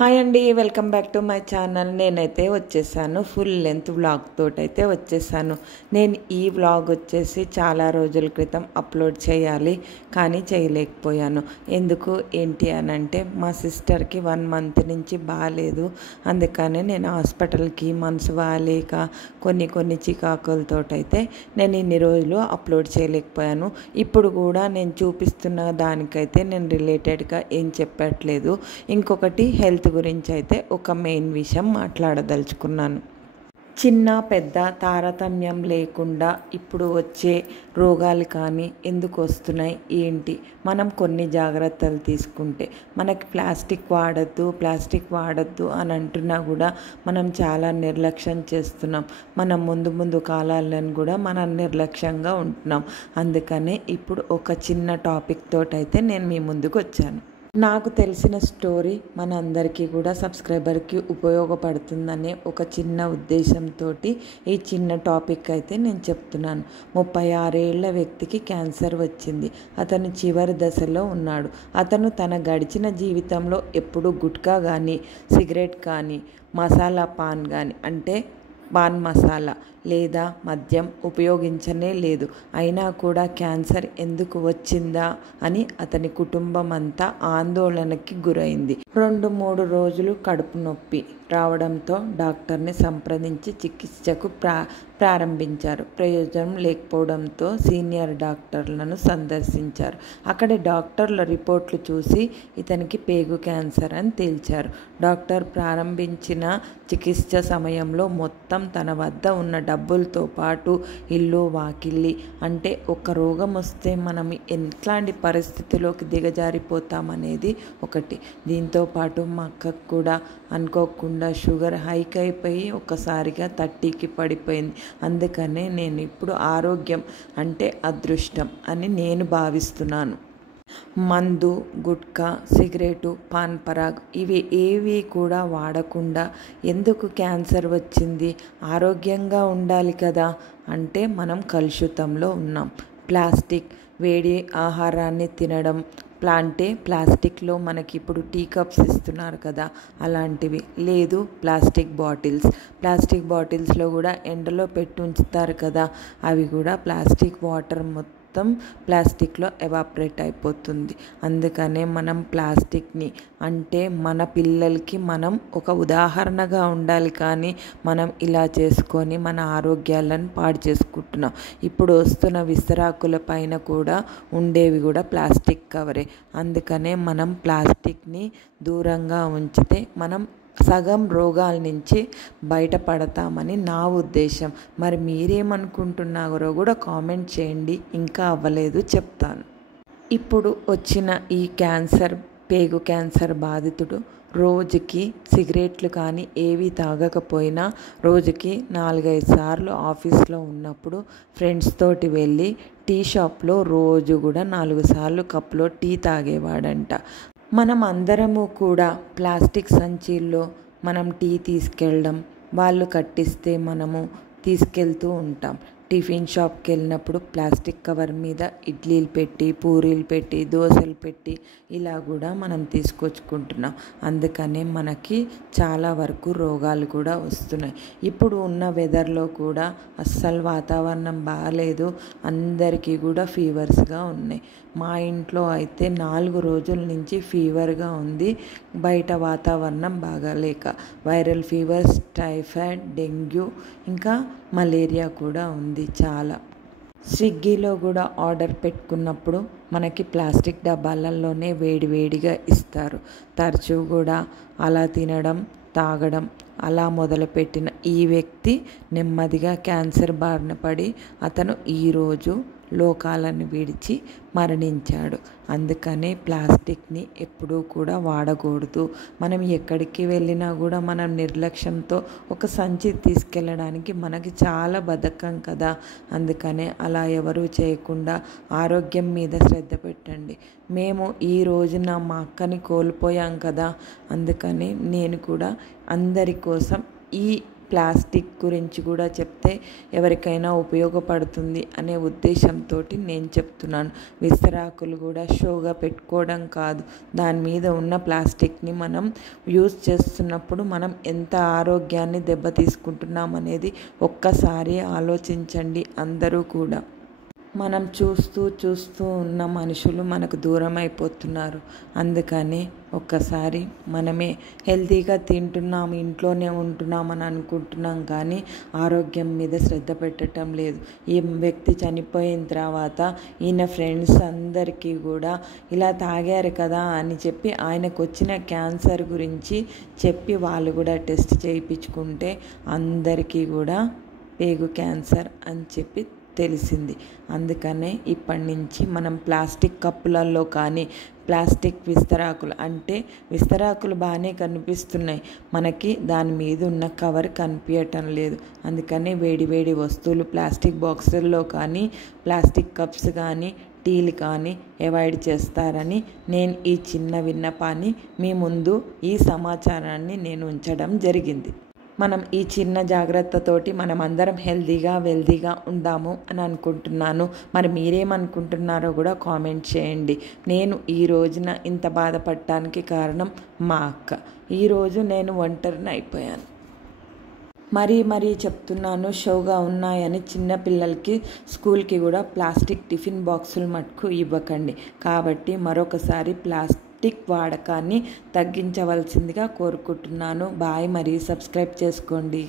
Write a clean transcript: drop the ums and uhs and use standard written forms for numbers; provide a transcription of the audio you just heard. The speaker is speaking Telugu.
హాయ్ అండి, welcome back to my channel. నేనైతే వచ్చేసాను, ఫుల్ లెంత్ వ్లాగ్ తోటైతే వచ్చేసాను. నేను ఈ వ్లాగ్ వచ్చేసి చాలా రోజుల క్రితం అప్లోడ్ చేయాలి, కానీ చేయలేకపోయాను. ఎందుకు ఏంటి అని అంటే మా సిస్టర్కి 1 మంత్ నుంచి బాగాలేదు. అందుకని నేను హాస్పిటల్కి మనసు బాగాలేక కొన్ని చికాకులతోటైతే నేను ఇన్ని రోజులు అప్లోడ్ చేయలేకపోయాను. ఇప్పుడు కూడా నేను చూపిస్తున్న దానికైతే నేను రిలేటెడ్గా ఏం చెప్పట్లేదు. ఇంకొకటి హెల్త్ గురించి అయితే ఒక మెయిన్ విషయం మాట్లాడదలుచుకున్నాను. చిన్న పెద్ద తారతమ్యం లేకుండా ఇప్పుడు వచ్చే రోగాలు కానీ ఎందుకు వస్తున్నాయి ఏంటి, మనం కొన్ని జాగ్రత్తలు తీసుకుంటే మనకి ప్లాస్టిక్ వాడద్దు అని అంటున్నా కూడా మనం చాలా నిర్లక్ష్యం చేస్తున్నాం. మనం ముందు కాలాలను కూడా మనం నిర్లక్ష్యంగా ఉంటున్నాం. అందుకనే ఇప్పుడు ఒక చిన్న టాపిక్ తోటైతే నేను మీ ముందుకు వచ్చాను. నాకు తెలిసిన స్టోరీ మన అందరికీ కూడా సబ్స్క్రైబర్కి ఉపయోగపడుతుందనే ఒక చిన్న ఉద్దేశంతో ఈ చిన్న టాపిక్ అయితే నేను చెప్తున్నాను. 36 ఏళ్ల వ్యక్తికి క్యాన్సర్ వచ్చింది. అతను చివరి దశలో ఉన్నాడు. అతను తన గడిచిన జీవితంలో ఎప్పుడు గుట్కా కానీ, సిగరెట్ కానీ, మసాలా పాన్ కానీ అంటే పాన్ మసాలా లేదా మద్యం ఉపయోగించనే లేదు. అయినా కూడా క్యాన్సర్ ఎందుకు వచ్చిందా అని అతని కుటుంబం అంతా ఆందోళనకి గురైంది. 2-3 రోజులు కడుపు నొప్పి రావడంతో డాక్టర్ని సంప్రదించి చికిత్సకు ప్రారంభించారు. ప్రయోజనం లేకపోవడంతో సీనియర్ డాక్టర్లను సందర్శించారు. అక్కడి డాక్టర్ల రిపోర్ట్లు చూసి ఇతనికి పేగు క్యాన్సర్ అని తేల్చారు. డాక్టర్ ప్రారంభించిన చికిత్స సమయంలో మొత్తం తన వద్ద ఉన్న డబ్బులతో పాటు ఇల్లు వాకిల్లి అంటే ఒక రోగం వస్తే మనం ఎట్లాంటి పరిస్థితిలోకి దిగజారిపోతామనేది ఒకటి. దీంతో పాటు మా అక్కకు కూడా అనుకోకుండా షుగర్ హైక్ అయిపోయి ఒక్కసారిగా 30కి పడిపోయింది. అందుకనే నేను ఇప్పుడు ఆరోగ్యం అంటే అదృష్టం అని నేను భావిస్తున్నాను. మందు, గుట్కా, సిగరెటు, పాన్ పరాగ్ ఇవి ఏవి కూడా వాడకుండా ఎందుకు క్యాన్సర్ వచ్చింది? ఆరోగ్యంగా ఉండాలి కదా అంటే మనం కలుషితంలో ఉన్నాం. ప్లాస్టిక్, వేడి ఆహారాన్ని తినడం, ప్లాస్టిక్లో మనకి ఇప్పుడు టీ కప్స్ ఇస్తున్నారు కదా, అలాంటివి లేదు. ప్లాస్టిక్ బాటిల్స్లో కూడా ఎండలో పెట్టి ఉంచుతారు కదా, అవి కూడా ప్లాస్టిక్ వాటర్ మొత్తం ప్లాస్టిక్లో ఎవాపరేట్ అయిపోతుంది. అందుకనే మనం ప్లాస్టిక్ని అంటే మన పిల్లలకి మనం ఒక ఉదాహరణగా ఉండాలి, కానీ మనం ఇలా చేసుకొని మన ఆరోగ్యాలను పాడు చేసుకుంటున్నాం. ఇప్పుడు వస్తున్న విస్తరాకుల పైన కూడా ఉండేవి కూడా ప్లాస్టిక్ కవరే. అందుకనే మనం ప్లాస్టిక్ని దూరంగా ఉంచితే మనం సగం రోగాల నుంచి బయటపడతామని నా ఉద్దేశం. మరి మీరేమనుకుంటున్నారో కూడా కామెంట్ చేయండి. ఇంకా అవ్వలేదు చెప్తాను. ఇప్పుడు వచ్చిన ఈ పేగు క్యాన్సర్ బాధితుడు రోజుకి సిగరెట్లు కానీ ఏవి తాగకపోయినా రోజుకి 4-5 సార్లు ఆఫీస్లో ఉన్నప్పుడు ఫ్రెండ్స్ తోటి వెళ్ళి టీ షాప్లో రోజు కూడా 4 సార్లు కప్లో టీ తాగేవాడంట. మనం అందరము కూడా ప్లాస్టిక్ సంచీల్లో మనం టీ తీసుకెళ్ళడం, వాళ్ళు కట్టిస్తే మనము తీసుకెళ్తూ ఉంటాం. టిఫిన్ షాప్కి వెళ్ళినప్పుడు ప్లాస్టిక్ కవర్ మీద ఇడ్లీలు పెట్టి, పూరీలు పెట్టి, దోశలు పెట్టి ఇలా కూడా మనం తీసుకొచ్చుకుంటున్నాం. అందుకనే మనకి చాలా వరకు రోగాలు కూడా వస్తున్నాయి. ఇప్పుడు ఉన్న వెదర్లో కూడా అస్సలు వాతావరణం బాగాలేదు. అందరికీ కూడా ఫీవర్స్గా ఉన్నాయి. మా ఇంట్లో అయితే 4 రోజుల నుంచి ఫీవర్గా ఉంది. బయట వాతావరణం బాగాలేక వైరల్ ఫీవర్స్, టైఫాయిడ్, డెంగ్యూ ఇంకా మలేరియా కూడా ఉంది చాలా. స్విగ్గీలో కూడా ఆర్డర్ పెట్టుకున్నప్పుడు మనకి ప్లాస్టిక్ డబ్బాలలోనే వేడివేడిగా ఇస్తారు. తరచూ కూడా అలా తినడం, తాగడం అలా మొదలుపెట్టిన ఈ వ్యక్తి నెమ్మదిగా క్యాన్సర్ బారిన పడి అతను ఈరోజు లోకాలను విడిచి మరణించాడు. అందుకనే ప్లాస్టిక్ని ఎప్పుడూ కూడా వాడకూడదు. మనం ఎక్కడికి వెళ్ళినా కూడా మనం నిర్లక్ష్యంతో ఒక సంచి తీసుకెళ్ళడానికి మనకి చాలా బద్ధకం కదా. అందుకనే అలా ఎవరూ చేయకుండా ఆరోగ్యం మీద శ్రద్ధ పెట్టండి. మేము ఈ రోజున మా అక్కని కోల్పోయాం కదా, అందుకని నేను కూడా అందరి కోసం ఈ ప్లాస్టిక్ గురించి కూడా చెప్తే ఎవరికైనా ఉపయోగపడుతుంది అనే ఉద్దేశంతో నేను చెప్తున్నాను. విస్తరాకులు కూడా షోగా పెట్టుకోవడం కాదు, దాని మీద ఉన్న ప్లాస్టిక్ని మనం యూజ్ చేస్తున్నప్పుడు మనం ఎంత ఆరోగ్యాన్ని దెబ్బతీసుకుంటున్నాం అనేది ఒక్కసారి ఆలోచించండి అందరూ కూడా. మనం చూస్తూ ఉన్న మనుషులు మనకు దూరం అయిపోతున్నారు. అందుకని ఒక్కసారి మనమే హెల్తీగా తింటున్నాం, ఇంట్లోనే ఉంటున్నాం అని అనుకుంటున్నాం, కానీ ఆరోగ్యం మీద శ్రద్ధ పెట్టడం లేదు. ఈ వ్యక్తి చనిపోయిన తర్వాత ఈయన ఫ్రెండ్స్ అందరికీ కూడా ఇలా తాగారు కదా అని చెప్పి ఆయనకు వచ్చిన క్యాన్సర్ గురించి చెప్పి వాళ్ళు కూడా టెస్ట్ చేయించుకుంటే అందరికీ కూడా పేగు క్యాన్సర్ అని చెప్పి తెలిసింది. అందుకనే ఇప్పటి నుంచి మనం ప్లాస్టిక్ కప్పులలో కానీ ప్లాస్టిక్ విస్తరాకులు, అంటే విస్తరాకులు బాగానే కనిపిస్తున్నాయి మనకి, దాని మీద ఉన్న కవర్ కనిపించటం లేదు. అందుకని వేడి వస్తువులు ప్లాస్టిక్ బాక్సుల్లో కానీ ప్లాస్టిక్ కప్స్ కానీ టీలు కానీ అవాయిడ్ చేస్తారని నేను ఈ చిన్న విన్నపాన్ని మీ ముందు ఈ సమాచారాన్ని నేను ఉంచడం జరిగింది. మనం ఈ చిన్న జాగ్రత్తతోటి మనం అందరం హెల్తీగా వెల్తీగా ఉందాము అని అనుకుంటున్నాను. మరి మీరేమనుకుంటున్నారో కూడా కామెంట్ చేయండి. నేను ఈ రోజున ఇంత బాధపడటానికి కారణం మా అక్క. ఈరోజు నేను ఒంటరిని అయిపోయాను. మరీ చెప్తున్నాను, షోగా ఉన్నాయని చిన్నపిల్లలకి స్కూల్కి కూడా ప్లాస్టిక్ టిఫిన్ బాక్సులు మటుకు ఇవ్వకండి. కాబట్టి మరొకసారి ప్లాస్టిక్ వాడకాన్ని తగ్గించవలసిందిగా కోరుకుంటున్నాను. బాయ్. మరి సబ్స్క్రైబ్ చేసుకోండి.